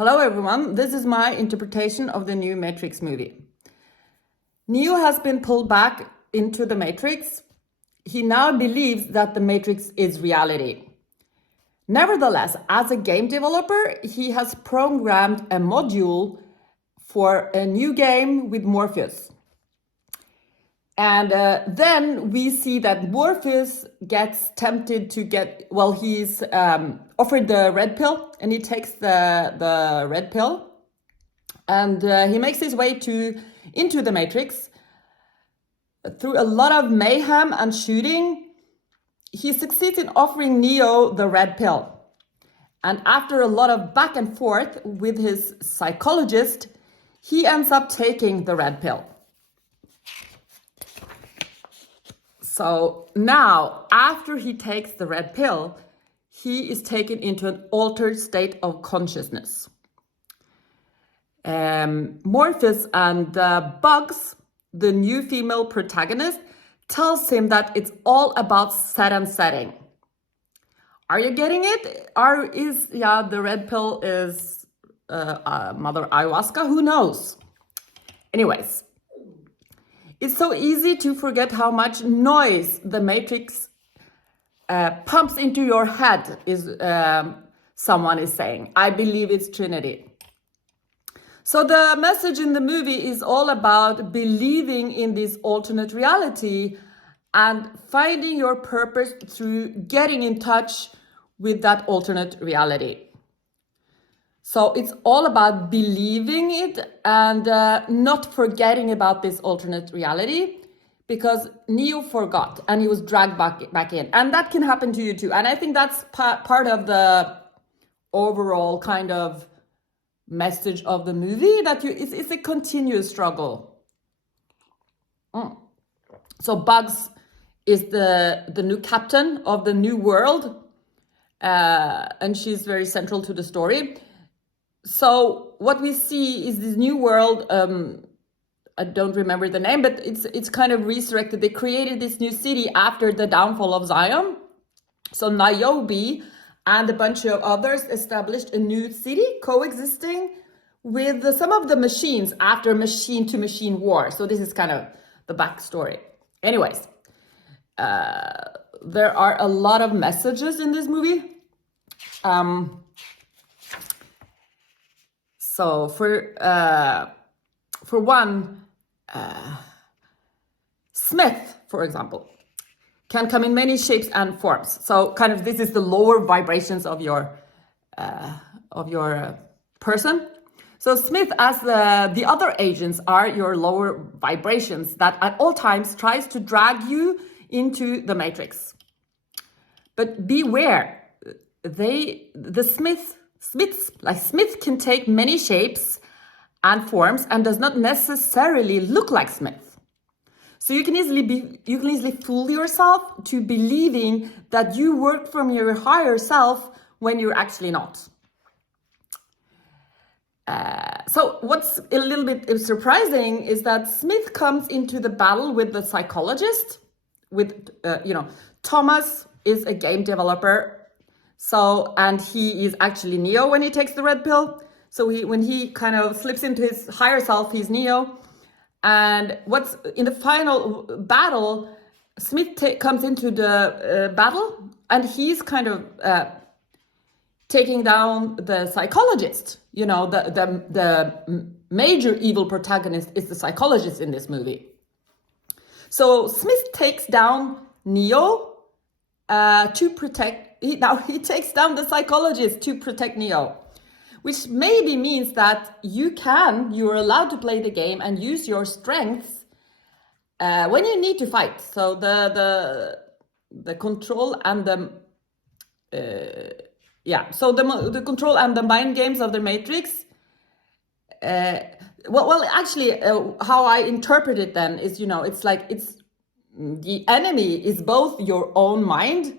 Hello everyone, this is my interpretation of the new Matrix movie. Neo has been pulled back into the Matrix. He now believes that the Matrix is reality. Nevertheless, as a game developer, he has programmed a module for a new game with Morpheus. And then we see that Morpheus gets tempted to he's offered the red pill, and he takes the red pill, and he makes his way into the Matrix. Through a lot of mayhem and shooting, he succeeds in offering Neo the red pill. And after a lot of back and forth with his psychologist, he ends up taking the red pill. So now, after he takes the red pill, he is taken into an altered state of consciousness. Morfeus and Buggs, the new female protagonist, tells him that it's all about set and setting. Are you getting it? The red pill is Mother Ayahuasca? Who knows? Anyways. It's so easy to forget how much noise the Matrix pumps into your head, someone is saying. I believe it's Trinity. So the message in the movie is all about believing in this alternate reality and finding your purpose through getting in touch with that alternate reality. So it's all about believing it and not forgetting about this alternate reality, because Neo forgot and he was dragged back in. And that can happen to you too. And I think that's part of the overall kind of message of the movie, that it's a continuous struggle. So Buggs is the new captain of the new world, and she's very central to the story. So what we see is this new world, I don't remember the name, but it's kind of resurrected. They created this new city after the downfall of Zion. So Niobe and a bunch of others established a new city coexisting with some of the machines after machine-to-machine war. So this is kind of the backstory. Anyways, there are a lot of messages in this movie. So for one, Smith, for example, can come in many shapes and forms. So kind of this is the lower vibrations of your person. So Smith, as the other agents, are your lower vibrations that at all times tries to drag you into the Matrix. But beware, Smith can take many shapes and forms and does not necessarily look like Smith. So you can easily fool yourself to believing that you work from your higher self when you're actually not. So what's a little bit surprising is that Smith comes into the battle with the psychologist. Thomas is a game developer. So, and he is actually Neo when he takes the red pill. So when he kind of slips into his higher self, he's Neo. And what's in the final battle, Smith comes into the battle, and he's kind of taking down the psychologist. The major evil protagonist is the psychologist in this movie. So Smith takes down Neo to protect. He takes down the psychologist to protect Neo, which maybe means that you're allowed to play the game and use your strengths when you need to fight. So the control and the control and the mind games of the Matrix. How I interpret it then is, it's like the enemy is both your own mind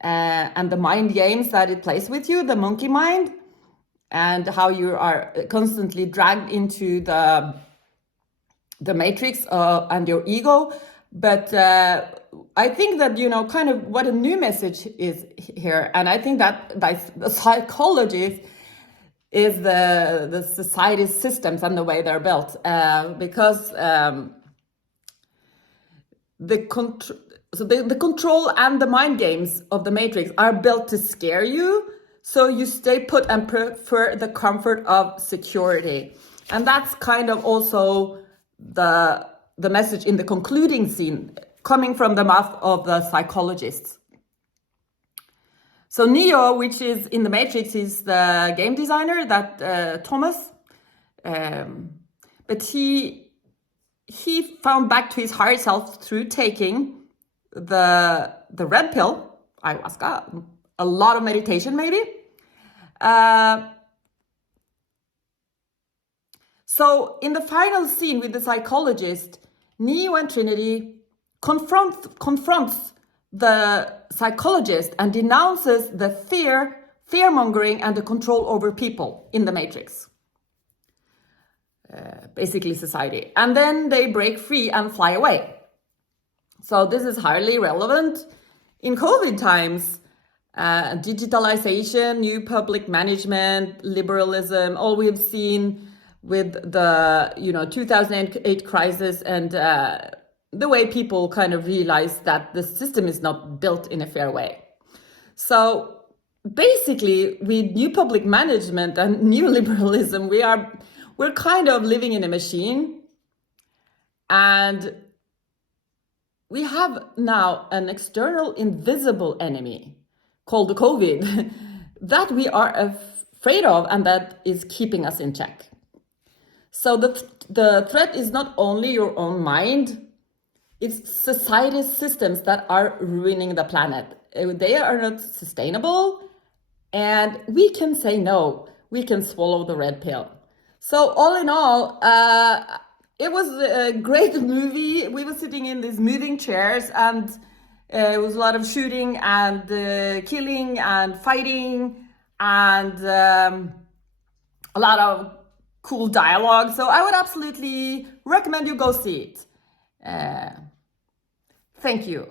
and the mind games that it plays with you, the monkey mind, and how you are constantly dragged into the Matrix and your ego. But I think that, kind of what a new message is here. And I think that the psychologist is the society's systems and the way they're built, because the control and the mind games of the Matrix are built to scare you, so you stay put and prefer the comfort of security. And that's kind of also the message in the concluding scene, coming from the mouth of the psychologists. So Neo, which is in the Matrix, is the game designer, that Thomas, but he found back to his higher self through taking the red pill, ayahuasca, a lot of meditation maybe. So in the final scene with the psychologist, Neo and Trinity confronts the psychologist and denounces the fear-mongering and the control over people in the Matrix. Basically society. And then they break free and fly away. So this is highly relevant in COVID times. Digitalization, new public management, liberalism, all we've seen with the 2008 crisis, and the way people kind of realize that the system is not built in a fair way. So basically, with new public management and new liberalism, we're kind of living in a machine, and we have now an external invisible enemy called the COVID that we are afraid of and that is keeping us in check. So the threat is not only your own mind, it's society's systems that are ruining the planet. They are not sustainable, and we can say no. We can swallow the red pill. So all in all, it was a great movie. We were sitting in these moving chairs, and it was a lot of shooting and killing and fighting, and a lot of cool dialogue. So I would absolutely recommend you go see it. Thank you.